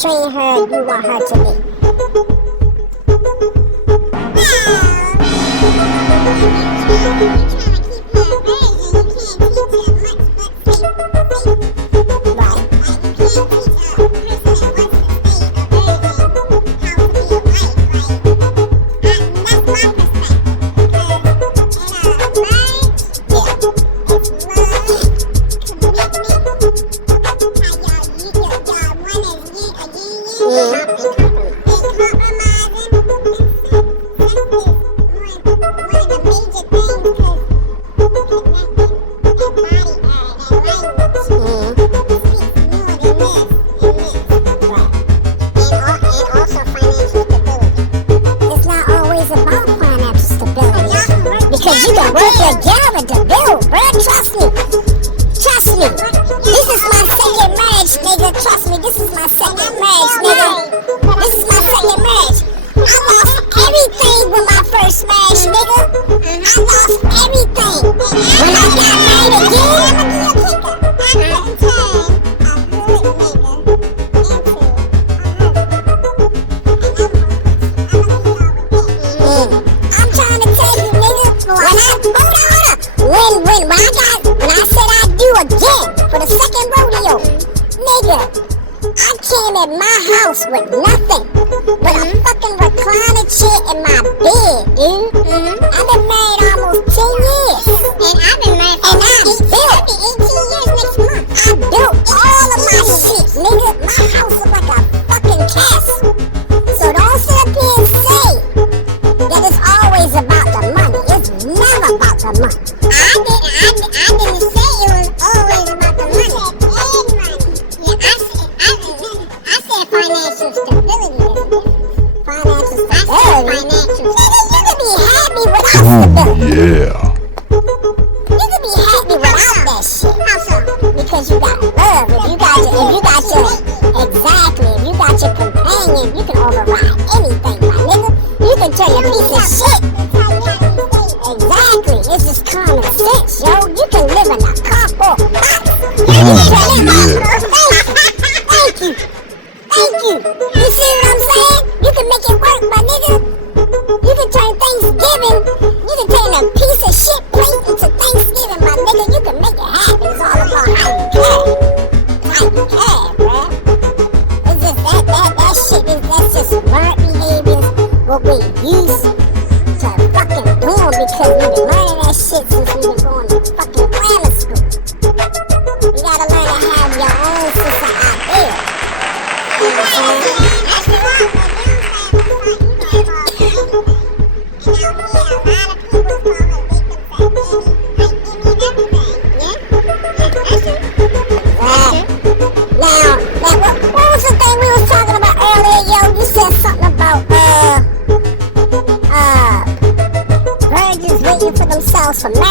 Train her, you want her to be. You gotta learn to have your own sister out there. You know what I'm saying?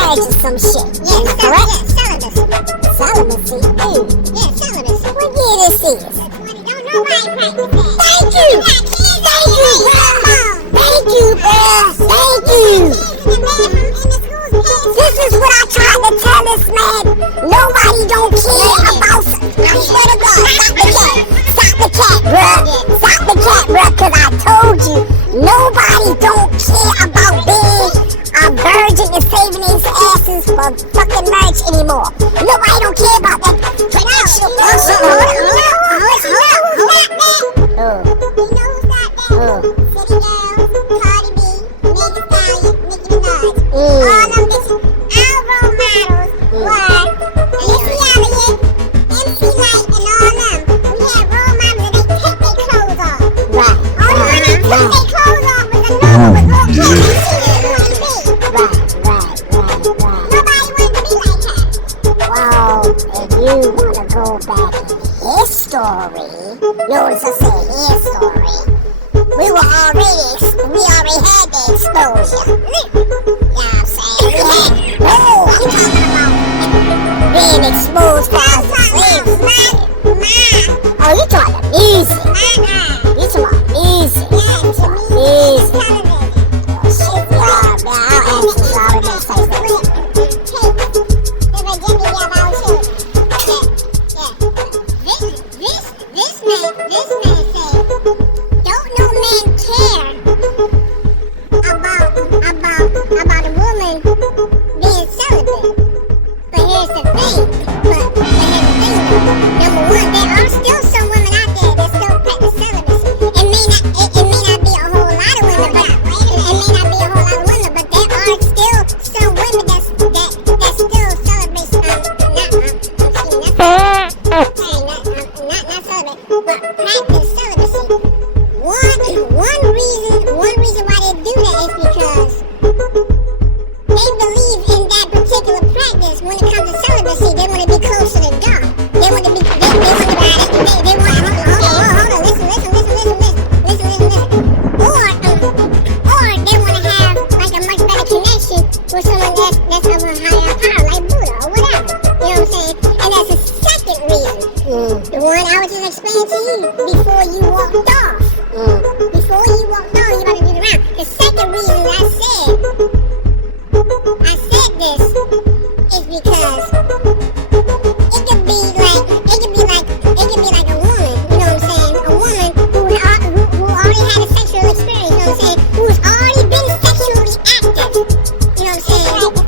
purchase some shit. Yeah, correct? Celibacy. Celibacy? Ooh. Yeah, celibacy. What year this is? Don't nobody practice that. Thank you! Thank you, bruh! Thank you, bruh! Thank you! This is what I tried to tell this man. Nobody don't care about... I swear to God, stop the cat. Stop the cat, bruh. Stop the cat, bruh, because I told you, nobody don't care about being a virgin and saving these asses for fucking marriage anymore. Nobody don't care about that. Notice I said his story. We already had the exposure. You know what I'm saying? I'm talking about being exposed as slaves. Oh, you talking about music? You talking about music? Music. Oh shit, man, I'll ask you sorry next time. This man said, don't no man care about a woman being celibate. But here's the thing. Number one, there are still some women out there that still practice celibacy. It may not be a whole lot of women, but there are still some women that still celebrate. But practice celibacy. One reason why they do that is because they believe in that particular practice. When it comes to celibacy, they want to be closer to God. They want to be. Hold on. Listen. Or they want to have like a much better connection with someone that's of a higher power, like Buddha or whatever. You know what I'm saying? And that's a second reason. The one I was just explaining to you before you walked off. Before you walked off, you about to do the round. The second reason I said this is because it could be like a woman, you know what I'm saying? A woman who already had a sexual experience, you know what I'm saying? Who's already been sexually active, you know what I'm saying? Hold up.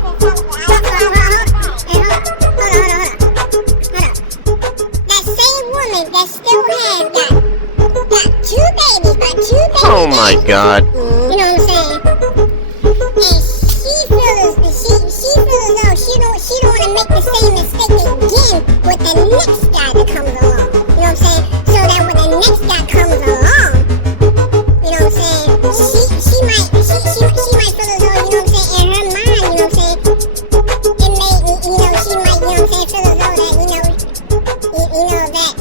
That same woman that still has got two babies. Oh my God. You know what I'm saying? And she feels as though she don't want to make the same mistake again with the next guy that comes along. You know what I'm saying? So that when the next guy comes along, you know what I'm saying? She might feel as though, you know what I'm saying, in her mind, you know what I'm saying? It may, you know, she might, you know what I'm saying, feel as though that, you know that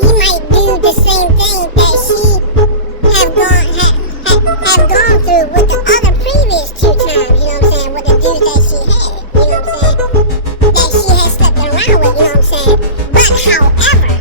he might do the same thing that she have gone through with the other previous two times, you know what I'm saying, with the dudes that she had, you know what I'm saying, that she had slept around with, you know what I'm saying, but however,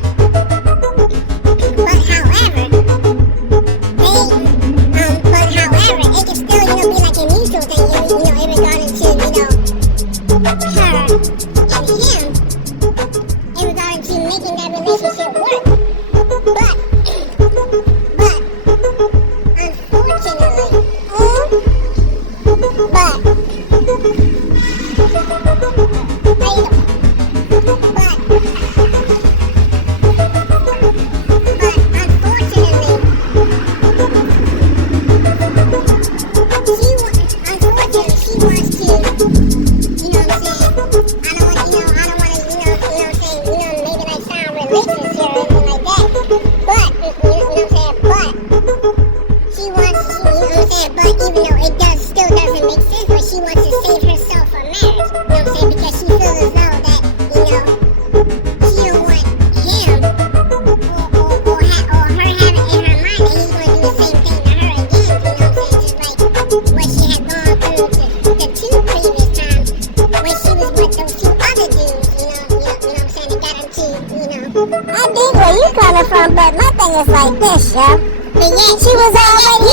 just like this, yo. But yet, She was already.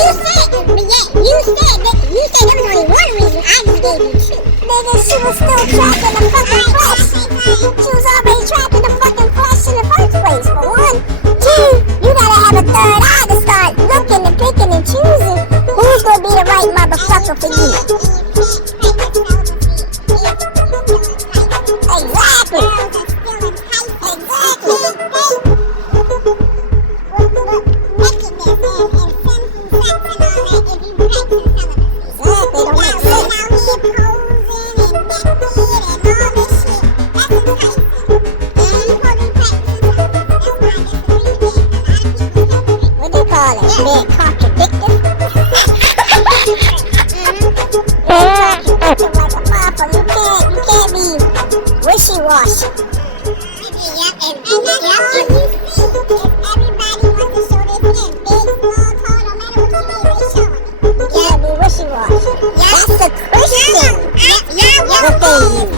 you said that was only one reason. I just gave you two. Nigga, she was still trapped in the fucking flesh. She was already trapped in the fucking flesh in the first place, for one. Two, you gotta have a third eye to start looking and picking and choosing who's gonna be the right motherfucker for you. Exactly. What they call it? Being contradictive. Contradictive like a motherfucker. You can't be wishy-washy. You can't be wishy-washy. That's a Christian. What they use.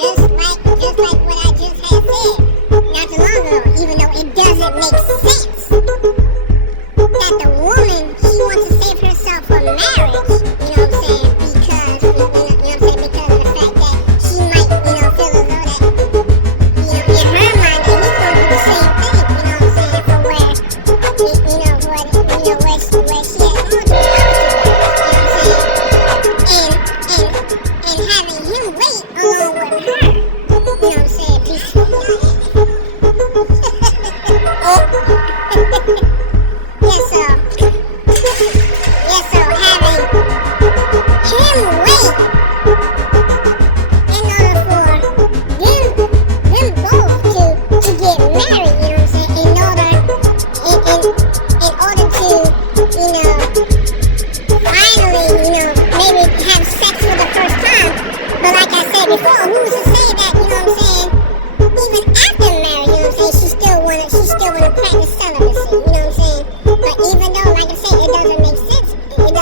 Just like what I just had said not too long ago, even though it doesn't make sense that the woman, she wants to save herself from marriage, you know what I'm saying, because, because of the fact that she might, feel as though that, in her mind, that he's going to do the same thing, you know what I'm saying, for where, where she has gone to, and having him wait along with her. You know what I'm saying? Having him wait in order for them both to get married, you know what I'm saying? In order to, finally, maybe have sex for the first time. But like I said before, who's to say that, you know what I'm saying? Even after marriage, you know what I'm saying? She still wanna practice celibacy, you know what I'm saying? But even though, like I said, it doesn't make sense because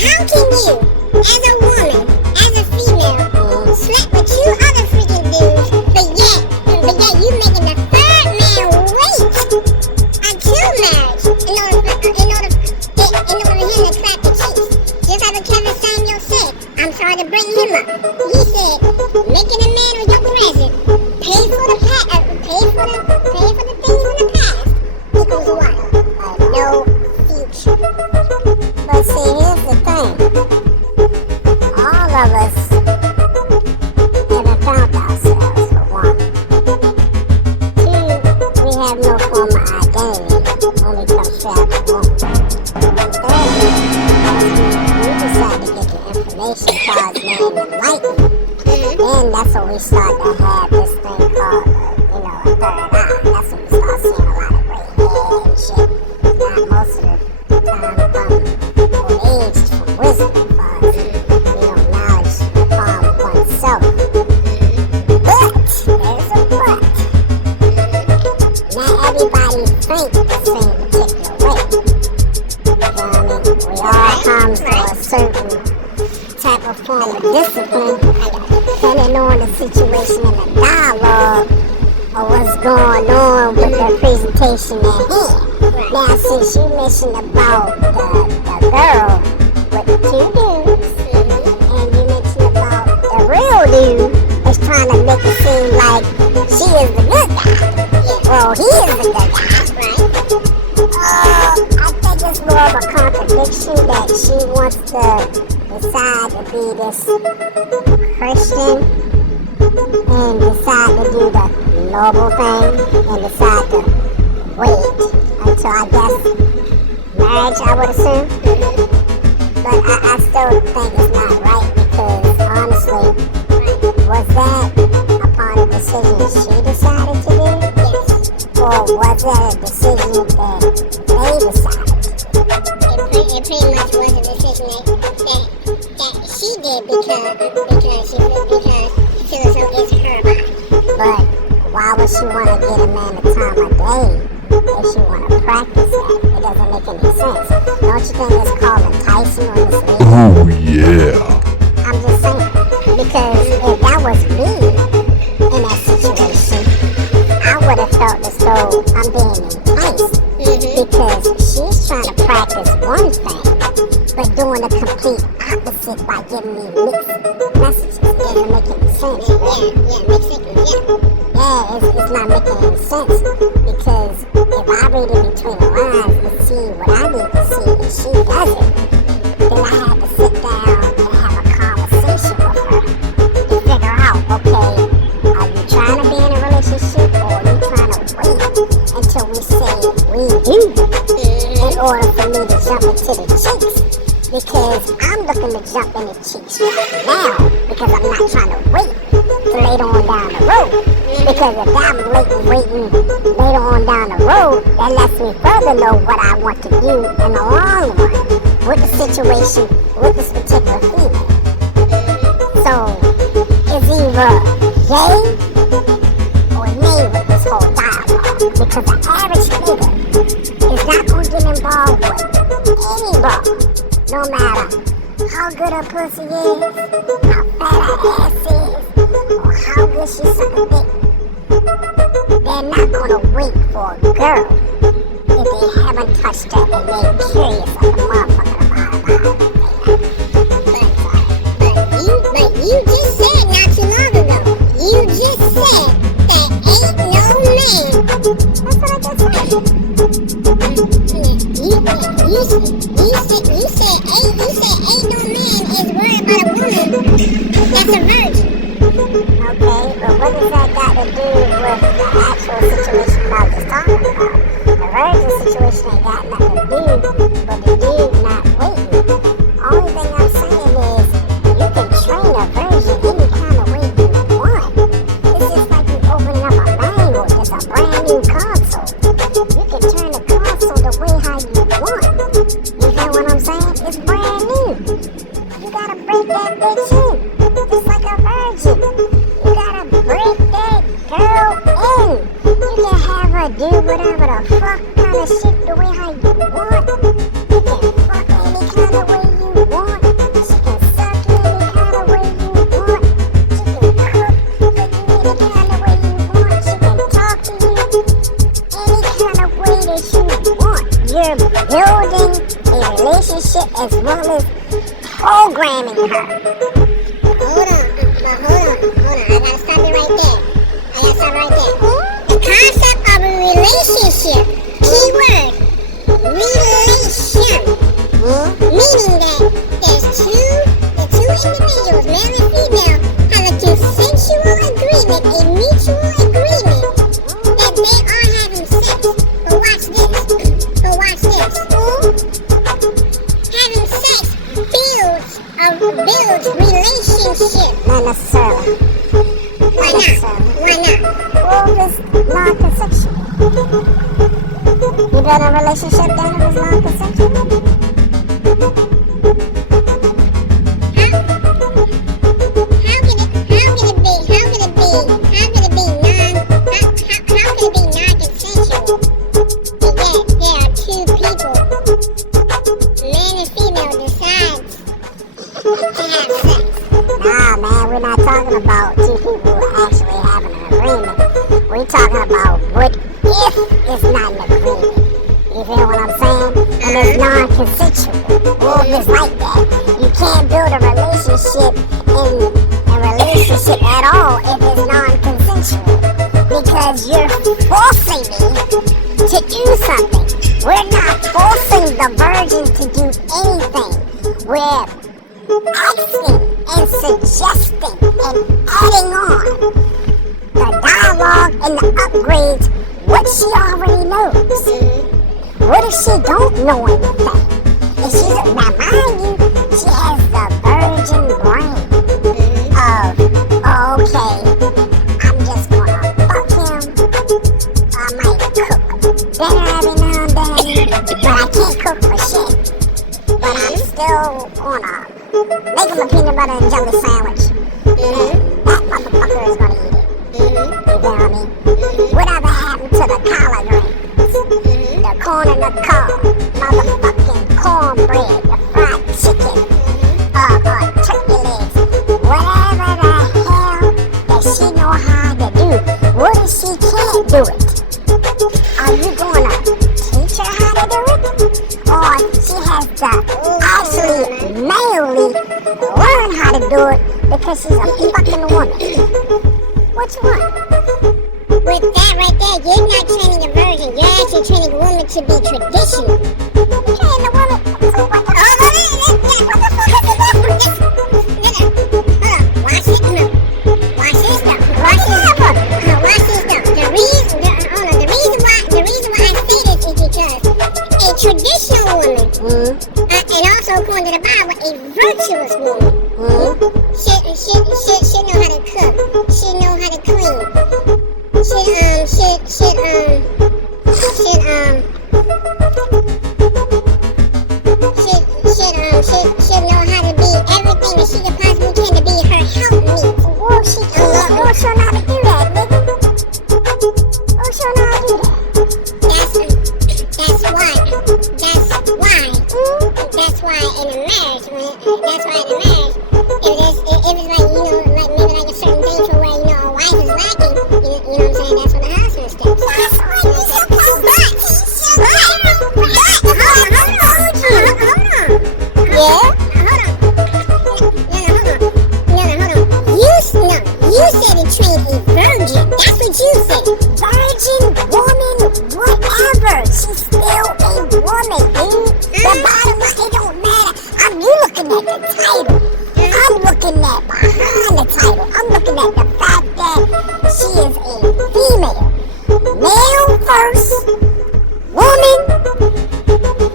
how can you, as a woman, as a female, sleep with two other freaking dudes, but yet you making the third man wait until marriage in order for him to clap the cheeks? Just like what Kevin Samuel said. I'm sorry to bring him up. He said, making a man with your present, pay for the things in the past equals what? No future. But see, here's the thing. All of us haven't found ourselves, for one. Two, we have no form of identity when we come straight out the womb. Thirdly, we decide to get the information called man enlightenment. Then that's when we start to have this thing called, a third eye. That's when we start seeing a lot of gray hair and shit. Not most of the time from old age, it's from wisdom, knowledge from oneself. But, there's a but. Not everybody thinks the same particular way. You know what I mean? We all come to a certain type of form of discipline, depending on the situation and the dialogue of what's going on with the presentation at hand. Now, since you mentioned about the girl with the two dudes, and you mentioned about the real dude is trying to make it seem like she is the good guy. Well, he is the good guy, right? I think it's more of a contradiction that she wants to decide to be this Christian and decide to do the noble thing and decide to wait until, I guess, marriage, I would assume. But I still think it's not right because, honestly, was that a part of the decision she decided to do? Yes. Or was it a decision that they decided to do? It pretty much was a decision that she did because she feels as though it's her body. would she want to get a man the time of day if she want to practice that? It doesn't make any sense. Don't you think it's called enticing or misleading? Oh yeah. I'm just saying. Because if that was me in that situation, I would have felt as though I'm being enticed. Because she's trying to practice one thing, but doing the complete opposite by giving me mixed messages. It doesn't make any sense. Makes sense. Yeah, it's not making any sense. Because if I read it between the lines and see what I need to see and she doesn't, then I have to sit down and have a conversation with her to figure out, okay, are you trying to be in a relationship or are you trying to wait until we say we do in order for me to jump into the cheeks? Because I'm looking to jump in the cheeks right now because I'm not trying to wait till later on down the road. Because if I'm waiting later on down the road, that lets me further know what I want to do in the long run with the situation, with this particular female. So, it's either yay or nay with this whole dialogue. Because the average nigga is not going to get involved with any ball. No matter how good her pussy is, how fat her ass is, or how good she sucking dick. They're not gonna wait for a girl if they haven't touched her and they're curious of the motherfucker about her. But you just said not too long ago. You just said that ain't no man. That's what I just said. You said ain't no man is worried about a woman that's a virgin. Okay, but what does that got to do with the actual situation I was just talking about? The virgin situation ain't got nothing to do with the dude not waiting. Only thing I'm saying is you can train a virgin any kind of way you want. It's just like you opening up a manual. It's a brand new console. You can turn the console the way how you want. You hear what I'm saying? It's brand new. You gotta break that bitch in. Just like a virgin. You gotta break that girl in. You can have her do whatever the fuck kind of shit the way how you want. You can fuck any kind of way you want. She can suck you any kind of way you want. She can cook for you any kind of way you want. She can talk to you any kind of way that you want. You're building a relationship as well as programming her. Hold on. I gotta stop you right there. The concept of a relationship, keyword, relation, meaning that there's two individuals, male and female, have a consensual agreement, a mutual agreement that they are having sex. But watch this. Having sex builds relationship. Not necessarily. Why not? Well, it's non-consensual. You build a relationship then if it's non-consensual? Nah, man, we're not talking about two people actually having an agreement. We're talking about what if it's not an agreement. You feel what I'm saying? And it's non-consensual. Well, if it's like that, you can't build a relationship at all if it's non-consensual. Because you're forcing me to do something. We're not forcing the virgin to do anything. We're asking and suggesting and adding on the dialogue and the upgrades what she already knows. What if she don't know anything? And she's, now mind you, she has the virgin brain of, okay, I'm just gonna fuck him. I might cook dinner every now and then, but I can't cook for shit. But I'm still gonna make him a peanut butter and jelly sandwich. And that motherfucker is gonna eat it. You know what I mean? What if she can't do it? Are you gonna teach her how to do it? Or she has to actually manually learn how to do it because she's a fucking woman? Which one? With that right there, you're not training a virgin. You're actually training a woman to be traditional. Training a woman? So what the fuck? What the fuck is the difference? Watch this though. Watch this though. The reason why I say this is because a traditional woman, and also according to the Bible, a virtuous woman, should know how to cook. Should know how to clean. Should know how to be everything that she could possibly can to be her helpmeet. Well, she can't. Well, she'll know how to do that, nigga. Well, she'll know how to do that. That's why in a marriage, if it's like, like maybe like a certain thing for where, a wife is lacking, you know what I'm saying? That's when the husband steps. That's what you said. Yeah? You said to train a virgin. That's what you said. Virgin, woman, whatever. She's still a woman, dude. The bottom line, it don't matter. You looking at the title. I'm looking at behind the title. I'm looking at the fact that she is a female. Male first, woman,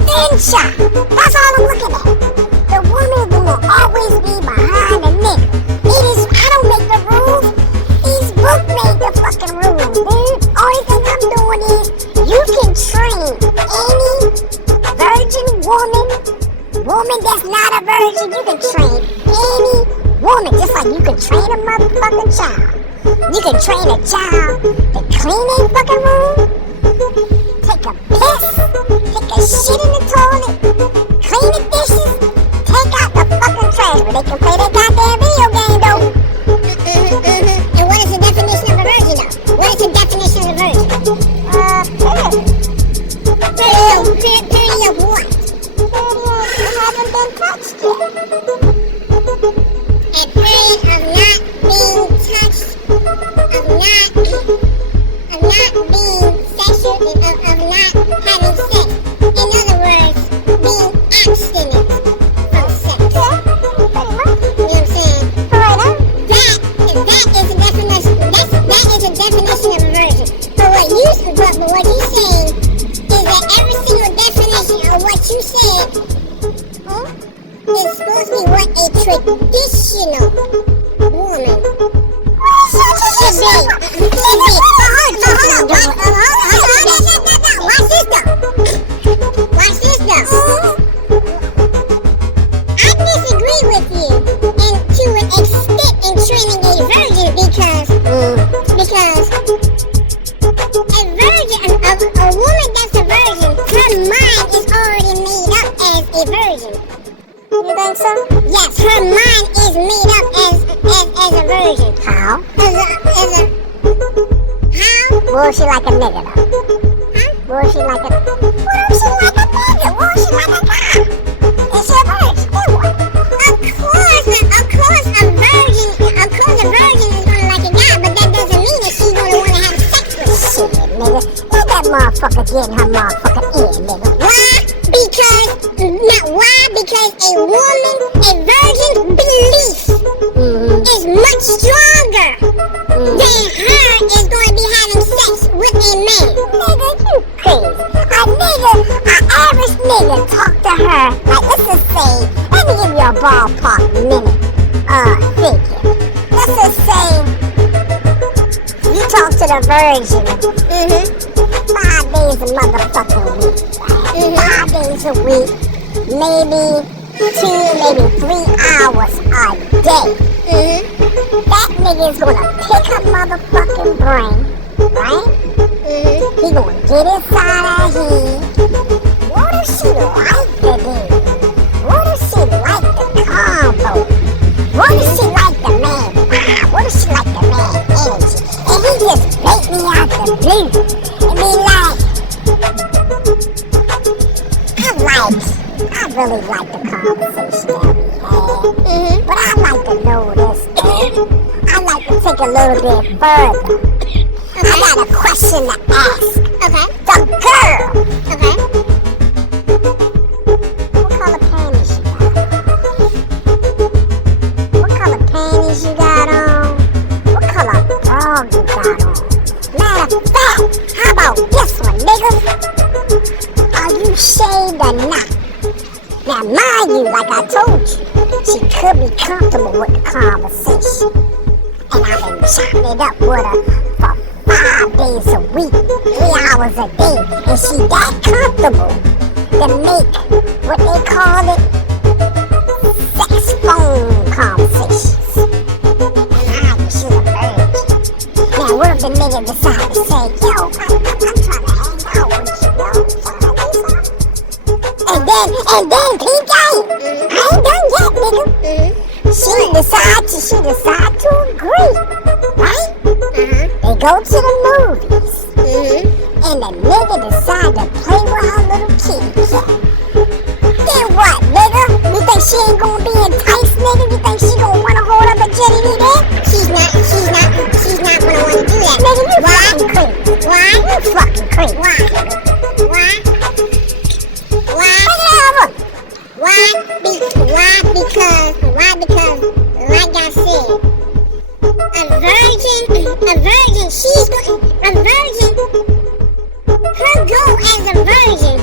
then child. That's all I'm looking at. The woman will always be behind the nigga. I don't make the rules. These books made the fucking rules, dude. Only thing I'm doing is you can train any virgin woman that's not a virgin. You can train any woman, just like you can train a motherfucking child. You can train a child to clean their fucking room, take a piss, take a shit in the toilet, clean the dishes, take out the fucking trash, but they can play that goddamn video game though. And what is the definition of a virgin though? What is the definition of a virgin? Period of what? Haven't been touched yet. A period of not being touched, of not being sexual, of not having sex. In other words, being abstinent from sex. Yeah, pretty much. You know what I'm saying? Right on. That is a definition. That is a definition of a virgin. But what you're saying is that every single definition of what you said is supposed to be what a traditional woman should be. Watch this though. I disagree with you to an extent in training a virgin because a woman that's a virgin, her mind is already made up as a virgin. You think so? Yes, her mind is made up as a virgin. How? How? Was she like a nigga though? Huh? Was she like a nigga? Was she like a guy? Is she a virgin? Then what? Of course a virgin is gonna like a guy, but that doesn't mean that she's gonna wanna have sex with him. Shit, nigga. Let that motherfucker get in her motherfucking ear, nigga. Why? Because a virgin's belief is much stronger than her is going to be having sex with a man. Nigga, you crazy. An average nigga talk to her, like let's just say, let me give you a ballpark minute, figure. Let's just say, you talk to the virgin, 5 days a motherfucking week, right? 5 days a week, maybe 2, maybe 3 hours a day. That nigga is gonna pick her motherfucking brain, right? He gonna get inside her head. What if she like the dude? What if she like the combo? What if she like the man vibe? What if she like the man energy? And he just bait me out the blue and be like, I really like the conversation that we had. But I'd like to know this though. I'd like to take a little bit further. I got a question to ask. The girl. What color panties you got on? What color panties you got on? What color bra you got on? Matter of fact, how about this one, nigga? Are you shaved or not? Now, mind you, like I told you, she could be comfortable with the conversation. And I've been chopping it up with her for 5 days a week, 3 hours a day. And she that comfortable to make what they call it sex phone conversations. And she's a virgin. Now, what if the nigga decide to say, yo, I'm trying to hang out with you, yo? And then, peep game. I ain't done yet, nigga. She decide to agree, right? They go to the movies, and the nigga decide to play with her little kitty cat. Then what, nigga? You think she ain't gonna be enticed, nigga? You think she gonna wanna hold up a jetty there? She's not gonna wanna do that. Nigga, you fucking creep. Why? You fucking creep. Why? Because, like I said, a virgin, her goal as a virgin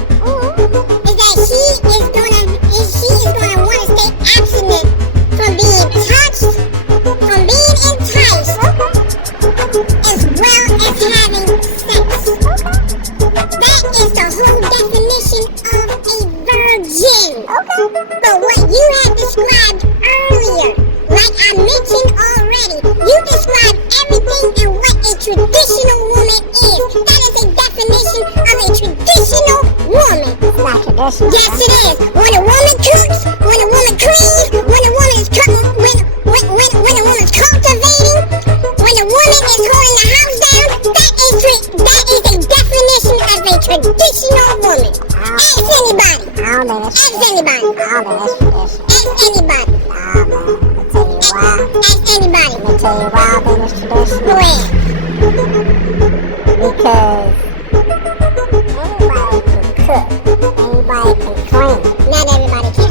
is that she is gonna want to stay abstinent from being touched, from being enticed, as well as having sex. That is the whole definition of a virgin. But what you had described earlier, like I mentioned already, you described everything and what a traditional woman is. That is a definition of a traditional woman. It's not traditional. Yes, it is. When a woman cooks, when a woman cleans, when a woman is when a woman's cultivating, when a woman is holding the house down, that is a definition of a traditional woman. Ask anybody. Ask anybody. Ask anybody. Ask anybody. Let me tell you why I think it's traditional. Go ahead. Because anybody can cook, anybody can clean. Not everybody can.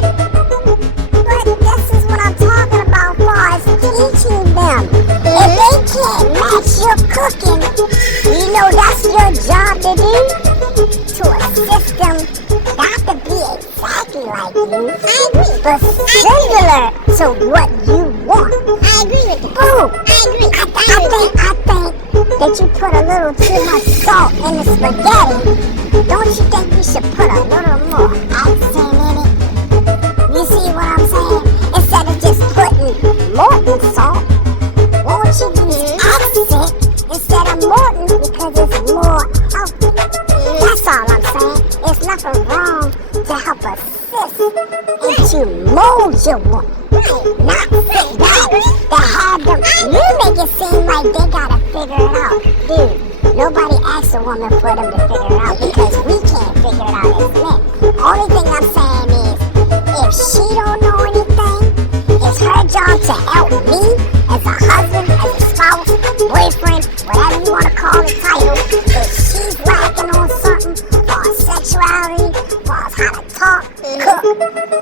But this is what I'm talking about far as teaching them. If they can't match your cooking, you know that's your job to do? To assist them not to be exactly like you. I agree. But similar to what you want. I agree with that. Boom. I agree. I think that you put a little too much salt in the spaghetti. Don't you think you should put a little more icing in it? You see what I'm saying? Instead of just putting molten salt, won't you use accent instead of molten because it's more healthy? That's all I'm saying. There's nothing wrong to help assist and to mold your woman. Not sit down to have them. You make it seem like they gotta figure it out. Dude, nobody asks a woman for them to figure it out because we can't figure it out as men. Only thing I'm saying is, if she don't know anything, it's her job to help me as a husband, as a spouse, boyfriend, whatever you wanna call the title. If she's lacking on something for her sexuality, for us how to talk, cook,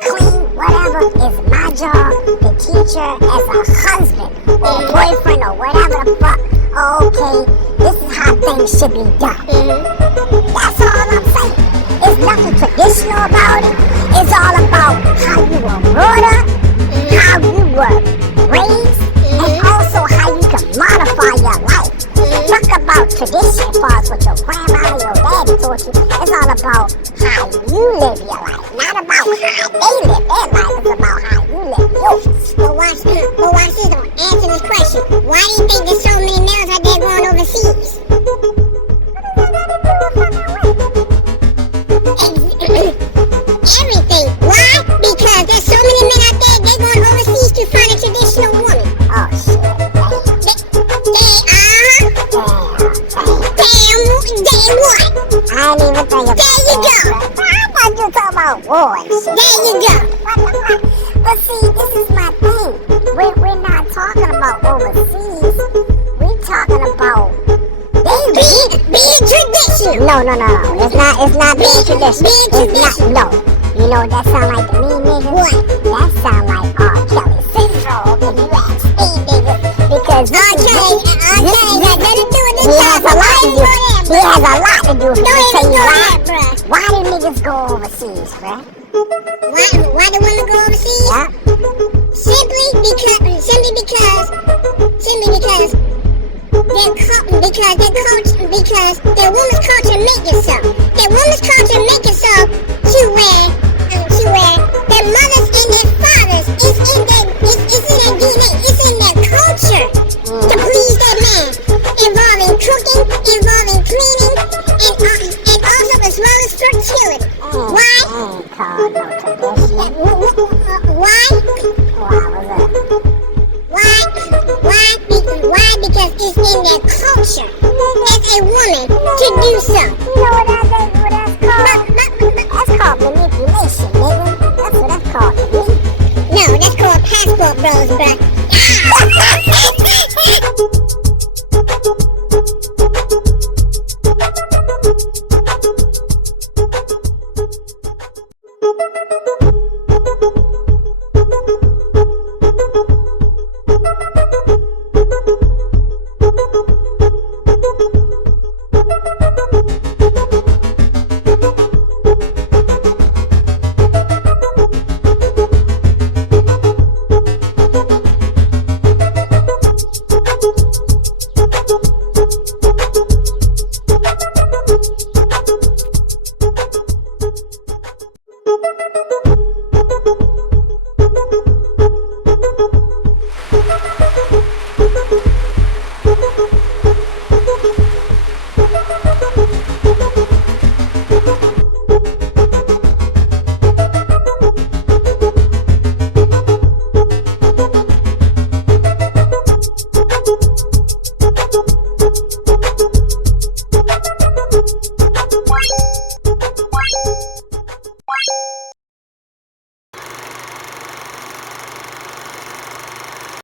clean, whatever, it's my job to teach her as a husband or boyfriend or whatever the fuck. Okay, this is how things should be done. That's all I'm saying. It's nothing traditional about it. It's all about how you were brought up, how you were raised, and also how you can modify your life. Talk about tradition as far as what your grandma and your daddy taught you. It's all about how you live your life, not about how they live their life. It's about how you live yours. But watch this, though. Answer this question. Why do you think there's so many males out there going overseas? Everything. Why? Because there's so many men out there, they're going overseas to find a traditional woman. Oh shit. They I ain't even think about There you go. I thought you talking about war and shit. There you go. What the fuck? But see, this is my thing. We're not talking about overseas. We're talking about Being traditional. No. It's not being traditional. It's not. No. You know what that sound like to me, nigga? What? That sound like R. Kelly syndrome. If you ask me, nigga, because R. Kelly got nothing to do with this. he has a lot to do. He has a lot to do. Don't Let me tell even you go why. there, bruh. Why do niggas go overseas, bruh? Why do women go overseas? Yeah. Simply because their woman's culture make it so. Their woman's culture make it so to where their mothers and their fathers is in their DNA, it's in their culture to please their man, involving cooking, involving cleaning, and also as well as fertility. Why? Ain't called no tradition. Why? Why? Because it's in their culture as a woman to do so. You know what that's called? That's called manipulation, nigga. That's what that's called to me. No, that's called passport bros, bruh.